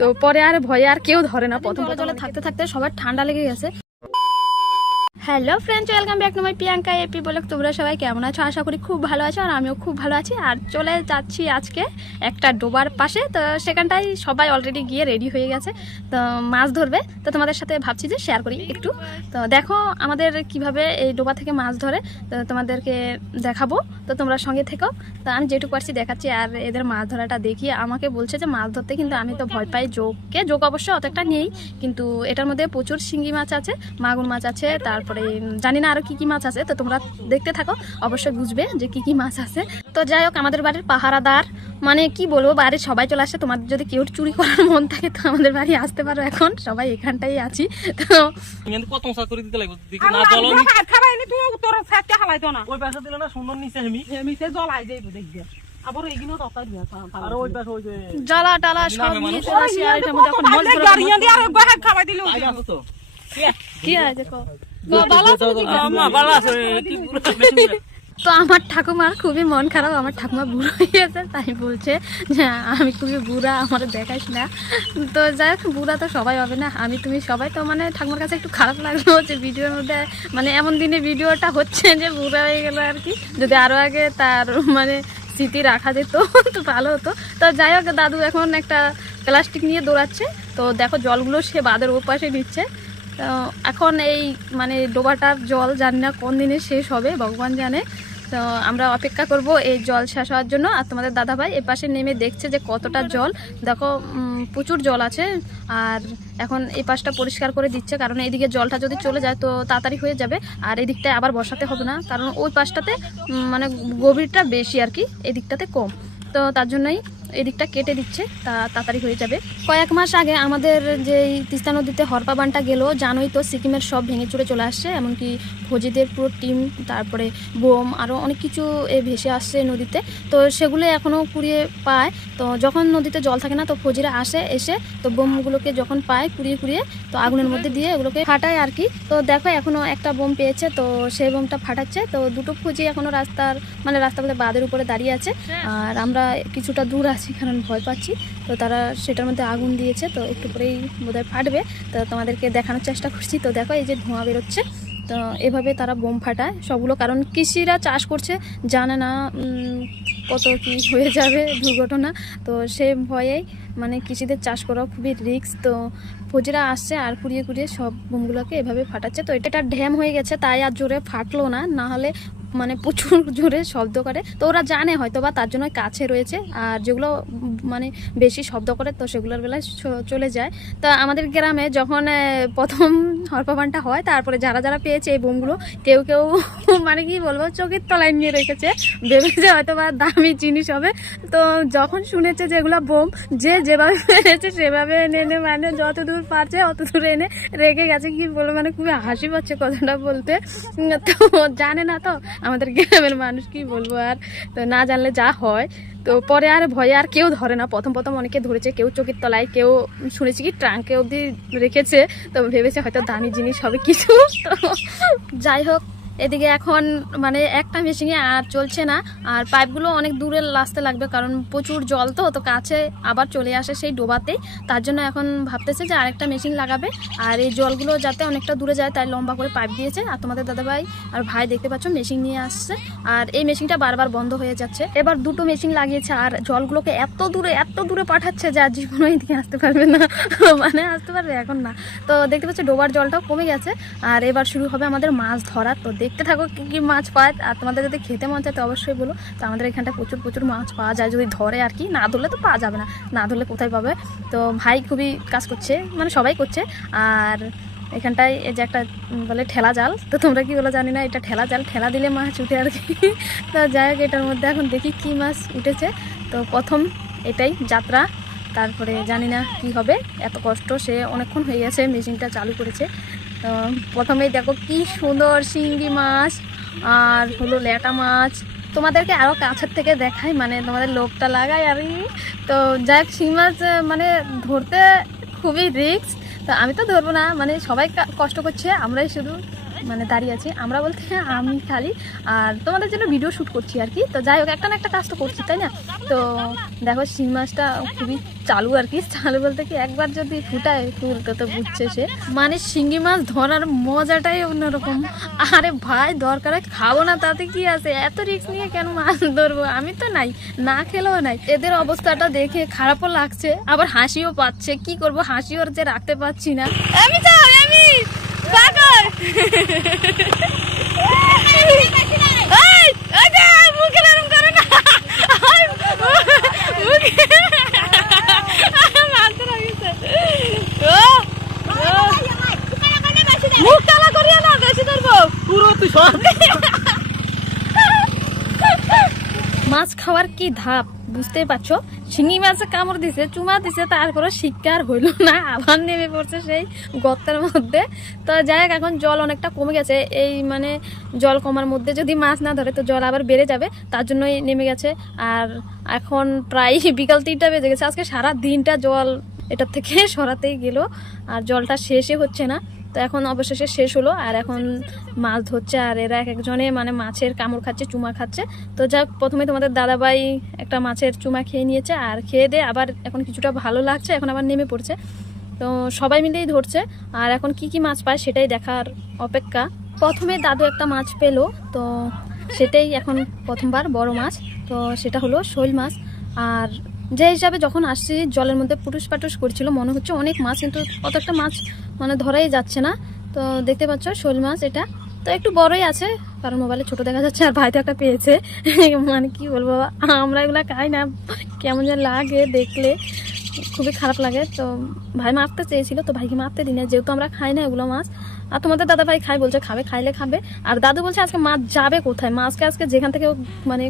তো পরে আর ভয়ে আর কেউ ধরে না। প্রথম জলে থাকতে থাকতে সবার ঠান্ডা লেগে গেছে। Hello friends, welcome back to my Priyanka AP blog. তোমরা সবাই কেমন আছো? আশা করি খুব ভালো আছো, আর আমিও খুব ভালো আছি। আর চলে যাচ্ছি আজকে একটা ডোবার পাশে, তো সেখানটায় সবাই অলরেডি গিয়ে রেডি হয়ে গেছে, তো মাছ ধরবে। তো তোমাদের সাথে ভাবছি যে শেয়ার করি একটু। তো দেখো আমাদের কিভাবে এই ডোবা থেকে মাছ ধরে, তো তোমাদেরকে দেখাবো। তো তোমরা সঙ্গে থেকো। তো আমি যেটুকু পারছি দেখাচ্ছি। আর এদের মাছ ধরাটা দেখিয়ে আমাকে বলছে যে মাছ ধরতে কিন্তু আমি তো ভয় পাই যোগ অবশ্য অত একটা নেই, কিন্তু এটার মধ্যে প্রচুর শিঙ্গি মাছ আছে, মাগুর মাছ আছে, তারপরে জানি না আরো কি কি মাছ আছে। তো তোমরা দেখতে থাকো, অবশ্যই বুঝবে যে কি কি মাছ আছে। তো যাই হোক, আমাদের বাড়ির পাহারাদার মানে কি বলবো, বাড়ির সবাই চলে আসে। তোমাদের যদি কেউ চুরি করার মন থাকে তো আমাদের বাড়ি আসতে পারো, এখন সবাই এখানটাই আছি। তো কত মশা করে দিতে লাগবে দেখি না জল খাবাইনি তুই উত্তর সাইডটা হালাই তো না ওই পাশে দিলে না সুন্দর নিচে হেমিতে জল আই যাইব দেখবে। আবার এইগুলো ততা দিয়া আর ওই পাশে ওই যে জ্বালা টালা সব নিয়ে চলে আসি। আর এটার মধ্যে এখন মল ধরে গাড়িয়া দিয়ে আর গহা খাবাই দিল তো কি আছে দেখো। ভালো আছে কি পুরো মেশিন। তো আমার ঠাকুমার খুবই মন খারাপ, আমার ঠাকুমা বুড়ো হয়ে গেছে, তাই বলছে যে আমি খুবই বুড়া, আমার দেখাস না। তো যাই হোক, বুড়া তো সবাই হবে না, আমি তুমি সবাই। তো মানে ঠাকুমার কাছে একটু খারাপ লাগলো যে ভিডিওর মধ্যে মানে এমন দিনে ভিডিওটা হচ্ছে যে বুড়া হয়ে গেল আর কি। যদি আরও আগে তার মানে স্মৃতি রাখা যেত তো ভালো হতো। তো যাই হোক, দাদু এখন একটা প্লাস্টিক নিয়ে দৌড়াচ্ছে। তো দেখো জলগুলো সে বাঁধের ওপাশে নিচ্ছে। তো এখন এই মানে ডোবাটার জল জানি না কোন দিনে শেষ হবে, ভগবান জানে। তো আমরা অপেক্ষা করব এই জল শেষ হওয়ার জন্য। আর তোমাদের দাদাভাই এ পাশে নেমে দেখছে যে কতটা জল, দেখো প্রচুর জল আছে। আর এখন এই পাশটা পরিষ্কার করে দিচ্ছে, কারণ এইদিকে জলটা যদি চলে যায় তো তাড়াতাড়ি হয়ে যাবে। আর এই দিকটায় আবার বসাতে হবে না, কারণ ওই পাশটাতে মানে গভীরটা বেশি আর কি, এই দিকটাতে কম। তো তার জন্যই এদিকটা কেটে দিচ্ছে, তাড়াতাড়ি হয়ে যাবে। কয়েক মাস আগে আমাদের যে তিস্তা নদীতে হরপা বানটা গেল, জানোই তো, সিকিমের সব ভেঙে চুরে চলে আসছে, এমনকি ফৌজিদের পুরো টিম, তারপরে বোম, আরও অনেক কিছু ভেসে আসছে নদীতে। তো সেগুলো এখনও কুড়িয়ে পায়। তো যখন নদীতে জল থাকে না তো ফৌজিরা এসে তো বোমগুলোকে যখন পায় কুড়িয়ে তো আগুনের মধ্যে দিয়ে এগুলোকে ফাটায় আর কি। তো দেখো এখনও একটা বোম পেয়েছে, তো সেই বোমটা ফাটাচ্ছে। তো দুটো ফৌজি এখনও রাস্তা বলে বাঁধের উপরে দাঁড়িয়ে আছে। আর আমরা কিছুটা দূর আছি, কারণ ভয় পাচ্ছি। তো তারা সেটার মধ্যে আগুন দিয়েছে, তো একটু পরেই বোধহয় ফাটবে। তো তোমাদেরকে দেখানোর চেষ্টা করছি। তো দেখো এই যে ধোঁয়া বেরোচ্ছে, তো এভাবে তারা বোম ফাটায় সবগুলো, কারণ কৃষিরা চাষ করছে, জানে না কত কি হয়ে যাবে দুর্ঘটনা। তো সে ভয়েই মানে কৃষিদের চাষ করা খুবই রিস্ক। তো ফৌজিরা আসছে আর কুড়িয়ে সব বোমগুলোকে এভাবে ফাটাচ্ছে। তো এটা ড্যাম হয়ে গেছে, তাই আর জোরে ফাটলো না, না হলে মানে প্রচুর জোরে শব্দ করে। তো ওরা জানে হয়তো বা, তার জন্য কাছে রয়েছে। আর যেগুলো মানে বেশি শব্দ করে তো সেগুলোর বেলায় চলে যায়। তো আমাদের গ্রামে যখন প্রথম হরপাবানটা হয়, তারপরে যারা পেয়েছে এই বোমগুলো, কেউ মানে কি বলবো, চোখের তলায় নিয়ে রেখেছে, ভেবেছে হয়তো বা দামি জিনিস হবে। তো যখন শুনেছে যে এগুলো বোম, যেভাবে পেয়েছে সেভাবে এনে মানে যত দূর পারছে অত দূর এনে রেখে গেছে। কি বলবো, মানে খুবই হাসি পাচ্ছে কথাটা বলতে। তো জানে না তো আমাদের গ্রামের মানুষ, কি বলবো আর। তো না জানলে যা হয়। তো পরে আর ভয়ে আর কেউ ধরে না। প্রথম অনেকে ধরেছে, কেউ চোখের তলায়, কেউ শুনেছি কি ট্রাঙ্কে অবধি রেখেছে। তো ভেবেছে হয়তো দামি জিনিস হবে কিছু। তো যাই হোক, এদিকে এখন মানে একটা মেশিনে আর চলছে না, আর পাইপগুলো অনেক দূরে আসতে লাগবে, কারণ প্রচুর জল তো কাছে আবার চলে আসে সেই ডোবাতেই। তার জন্য এখন ভাবতেছে যে আরেকটা মেশিন লাগাবে, আর এই জলগুলো যাতে অনেকটা দূরে যায় তাই লম্বা করে পাইপ দিয়েছে। আর তোমাদের দাদাভাই আর ভাই দেখতে পাচ্ছ মেশিন নিয়ে আসছে, আর এই মেশিনটা বারবার বন্ধ হয়ে যাচ্ছে। এবার দুটো মেশিন লাগিয়েছে, আর জলগুলোকে এত দূরে পাঠাচ্ছে যে আর জীবনে এদিকে আসতে পারবে না, মানে আসতে পারবে এখন না। তো দেখতে পাচ্ছ ডোবার জলটাও কমে গেছে, আর এবার শুরু হবে আমাদের মাছ ধরা। তো দেখতে থাকো কি কি মাছ পায়। আর তোমাদের যদি খেতে মন চায় তো অবশ্যই বলো। তো আমাদের এখানটা প্রচুর মাছ পাওয়া যায়, যদি ধরে আর কি, না ধরলে তো পাওয়া যাবে না, না ধরলে কোথায় পাবে। তো ভাই খুবই কাজ করছে, মানে সবাই করছে। আর এখানটায় এই যে একটা বলে ঠেলা জাল, তো তোমরা কি বলো জানি না, এটা ঠেলা জাল, ঠেলা দিলে মাছ উঠে আর কি। তো যাই হোক, এটার মধ্যে এখন দেখি কি মাছ উঠেছে। তো প্রথম এটাই যাত্রা, তারপরে জানি না কি হবে, এত কষ্ট, সে অনেকক্ষণ হয়ে গেছে মেশিনটা চালু করেছে। তো প্রথমেই দেখো কি সুন্দর শিঙ্গি মাছ আর হলো ল্যাটা মাছ। তোমাদেরকে আরও কাছের থেকে দেখাই, মানে তোমাদের লোভটা লাগাই আর কি। তো যাই হোক, শিঙি মাছ মানে ধরতে খুবই রিস্ক। তো আমি তো ধরবো না, মানে সবাই কষ্ট করছে, আমরাই শুধু মানে দাঁড়িয়ে আছি, আমরা বলতে আমি খালি আর তোমাদের জন্য ভিডিও শ্যুট করছি আর কি। তো যাই হোক, একটা না একটা কাজ তো করছি, তাই না? তো দেখো শিং মাছটা খুবই চালু আর কি, চালু বলতে কি একবার যদি ফুটায় ফুলতে তো বুঝছে সে, মানে শিঙ্গি মাছ ধরার মজাটাই অন্যরকম। আরে ভাই দরকার হয় খাবো না, তাতে কি আছে, এত রিস্ক নিয়ে কেন মাছ ধরবো? আমি তো নাই, না খেলেও নাই। এদের অবস্থাটা দেখে খারাপও লাগছে, আবার হাসিও পাচ্ছে। কি করব, হাসি ওর যে রাখতে পারছি না। আমি যাই, আমি পাগল। মুখে এরকম করে না, মুখ কালা করিয়া না, বেশি ধরবো পুরো তুই। মাছ খাওয়ার কি ধাপ বুঝতেই পারছো। শিঙি মাছে কামড় দিছে, চুমা দিছে, তারপরে শিকার হইল না, আবার নেমে পড়ছে সেই গর্তের মধ্যে। তো যাই হোক, এখন জল অনেকটা কমে গেছে, এই মানে জল কমার মধ্যে যদি মাছ না ধরে তো জল আবার বেড়ে যাবে, তার জন্যই নেমে গেছে। আর এখন প্রায় বিকাল 3টা বেজে গেছে, আজকে সারা দিনটা জল এটার থেকে সরাতেই গেল, আর জলটা শেষই হচ্ছে না। তো এখন অবশেষে শেষ হলো, আর এখন মাছ ধরছে, আর এরা এক একজনে মানে মাছের কামড় খাচ্ছে, চুমা খাচ্ছে। তো যাক, প্রথমে তোমাদের দাদাভাই একটা মাছের চুমা খেয়ে নিয়েছে, আর খেয়ে দিয়ে আবার এখন কিছুটা ভালো লাগছে, এখন আবার নেমে পড়ছে। তো সবাই মিলেই ধরছে, আর এখন কি কি মাছ পায় সেটাই দেখার অপেক্ষা। প্রথমে দাদু একটা মাছ পেলো, তো সেটাই এখন প্রথমবার বড় মাছ, তো সেটা হলো শোল মাছ। আর যে হিসাবে যখন আসছি জলের মধ্যে পুটুস পাটুস করছিল, মনে হচ্ছে অনেক মাছ, কিন্তু অত একটা মাছ মানে ধরাই যাচ্ছে না। তো দেখতে পাচ্ছ শোল মাছ, এটা তো একটু বড়ই আছে, কারণ মোবাইলে ছোট দেখা যাচ্ছে, আর ভাই তো একটা পেয়েছে। মানে কি বলবো, আমরা এগুলা খাই না, কেমন যেন লাগে দেখলে, খুবই খারাপ লাগে। তো ভাই মারতে চেয়েছিল, তো ভাইকে মারতে দিই না, যেহেতু আমরা খাই না এগুলো মাছ। আর তোমাদের দাদা ভাই খাই বলছে, খাবে, খাইলে খাবে। আর দাদু বলছে আজকে মাছ যাবে কোথায়, মাছকে আজকে যেখান থেকে মানে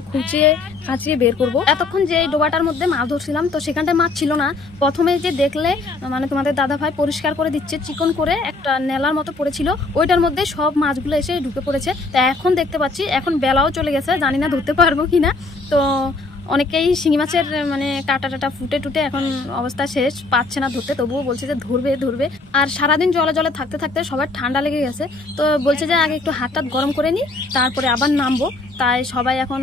খাঁচিয়ে বের করব। এতক্ষণ যে এই ডোবাটার মধ্যে মাছ ধরছিলাম, তো সেখানটায় মাছ ছিল না। প্রথমে যে দেখলে মানে তোমাদের দাদা ভাই পরিষ্কার করে দিচ্ছে, চিকন করে একটা নেলার মতো পড়েছিল, ওইটার মধ্যে সব মাছগুলো এসে ঢুকে পড়েছে। তো এখন দেখতে পাচ্ছি, এখন বেলাও চলে গেছে, জানি না ধরতে পারবো কিনা। তো অনেকেই শিঙি মাছের মানে কাটা টাটা ফুটে টুটে এখন অবস্থা শেষ, পাচ্ছে না ধরতে, তবুও বলছে যে ধরবে। আর সারাদিন জলে জলে থাকতে থাকতে সবার ঠান্ডা লেগে গেছে, তো বলছে যে আগে একটু হাত টাত গরম করে নিই, তারপরে আবার নামবো। তাই সবাই এখন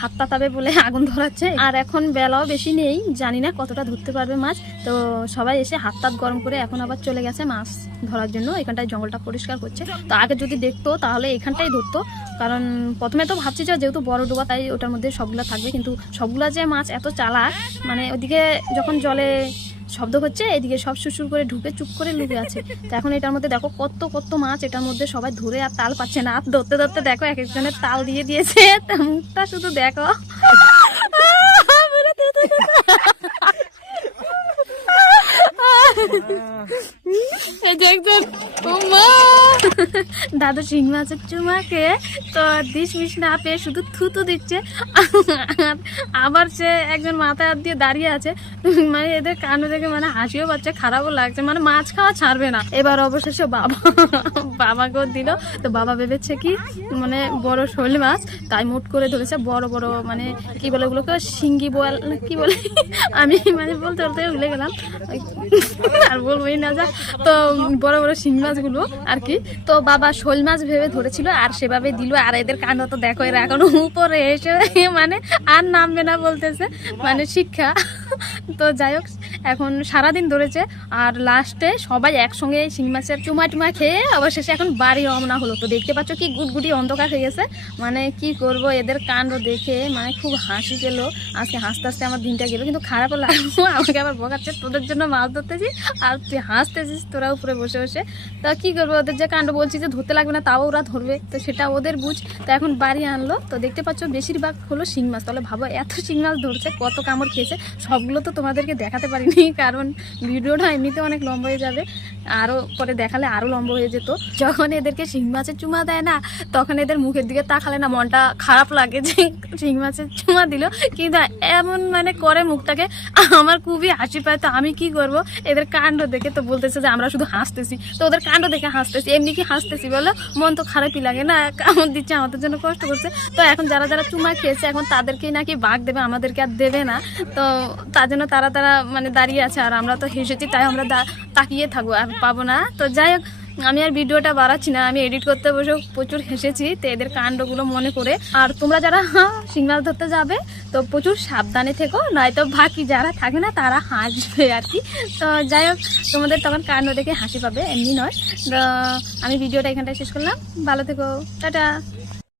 হাত তাতাবে বলে আগুন ধরাচ্ছে। আর এখন বেলাও বেশি নেই, জানি না কতটা ধরতে পারবে মাছ। তো সবাই এসে হাত তাত গরম করে এখন আবার চলে গেছে মাছ ধরার জন্য, এখানটায় জঙ্গলটা পরিষ্কার করছে। তো আগে যদি দেখতো তাহলে এখানটাই ধরতো, কারণ প্রথমে তো ভাবছি যে যেহেতু বড় ডোবা তাই ওটার মধ্যে সবগুলা থাকবে, কিন্তু সবগুলা যে মাছ এত চালাক, মানে ওদিকে যখন জলে শব্দ হচ্ছে এদিকে সব সুসুর করে ঢুকে চুপ করে লুকে আছে। তো এখন এটার মধ্যে দেখো কত মাছ, এটার মধ্যে সবাই ধরে আর তাল পাচ্ছে না, ধরতে ধরতে দেখো এক একজনের তাল দিয়ে দিয়েছে, মুখটা শুধু দেখো। দাদু শিং মাছের চুমাকে তো দিস মিশ না পেয়ে শুধু থুতু দিচ্ছে, আবার সে একজন মাথায় হাত দিয়ে দাঁড়িয়ে আছে। মানে এদের কাণ্ড দেখে মানে হাসিও পাচ্ছে, খারাপও লাগছে, মানে মাছ খাওয়া ছাড়বে না। এবার অবশেষে বাবাকেও দিল। তো বাবা ভেবেছে কি মানে বড় শোল মাছ, তাই মুট করে ধরেছে বড় মানে কি বলে ওগুলোকে, শিঙ্গি বোয়াল কি বলে, আমি মানে বলতে বলতে ভুলে গেলাম, আর বলবোই না যা। তো বড় শিং মাছগুলো আর কি, তো বাবা শোল মাছ ভেবে ধরেছিল আর সেভাবে দিল। আর এদের কাণ্ড তো দেখো, এরা এখন উপরে এসে মানে আর নামবে না বলতেছে, মানে শিক্ষা। তো যাই হোক, এখন সারাদিন ধরেছে, আর লাস্টে সবাই একসঙ্গে শিং মাছের চুমা টুমা খেয়ে অবশেষে এখন বাড়ি রওনা হলো। তো দেখতে পাচ্ছ কি গুটগুটি অন্ধকার হয়ে গেছে, মানে কি করব এদের কাণ্ড দেখে মানে খুব হাসি পেলো। আজকে হাসতে হাসতে আমার দিনটা গেল, কিন্তু খারাপও লাগলো, আমাকে আবার বকাচ্ছে তোদের জন্য মাছ ধরতেছি আর তুই হাসতেছিস তোরা উপরে বসে বসে। তা কি করবো, ওদের যে কাণ্ড বলছি যে ধরতে লাগবে না, তাও ওরা ধরবে, তো সেটা ওদের বুঝ। তো এখন বাড়ি আনলো, তো দেখতে পাচ্ছ বেশিরভাগ হলো শিং মাছ। তাহলে ভাবো এত শিং মাছ ধরছে, কত কামড় খেয়েছে। সবগুলো তো তোমাদেরকে দেখাতে পারিনি, কারণ ভিডিওটা এমনিতে অনেক লম্বা হয়ে যাবে, আরও পরে দেখালে আরও লম্বা হয়ে যেত। যখন এদেরকে শিং মাছের চুমা দেয় না, তখন এদের মুখের দিকে তাকালে না মনটা খারাপ লাগে যে শিং মাছের চুমা দিল, কিন্তু এমন মানে করে মুখটাকে, আমার খুবই হাসি পায়। তো আমি কি করব এদের কাণ্ড দেখে, তো বলতেছে যে আমরা শুধু হাসতেছি, তো ওদের কাণ্ড দেখে হাসতেছি, এমনি কি হাসতেছি বলো, মন তো খারাপই লাগে না, কামড় দিচ্ছে, আমাদের জন্য কষ্ট করছে। তো এখন যারা যারা চুমা খেয়েছে এখন তাদেরকেই নাকি ভাগ দেবে, আমাদেরকে আর দেবে না। তো তার জন্য তারা মানে দাঁড়িয়ে আছে, আর আমরা তো হেসেছি, তাই আমরা তাকিয়ে থাকবো, আর পাবো না। তো যাই হোক, আমি আর ভিডিওটা বাড়াচ্ছি না, আমি এডিট করতে বসে প্রচুর হেসেছি তো এদের কাণ্ডগুলো মনে করে। আর তোমরা যারা শিং মাছ ধরতে যাবে তো প্রচুর সাবধানে থেকো, নয়তো বাকি যারা থাকে না তারা হাসবে আর কি। তো যাই হোক, তোমাদের তখন কাণ্ড দেখে হাসি পাবে, এমনি নয়। তো আমি ভিডিওটা এখানটায় শেষ করলাম, ভালো থেকো, টাটা।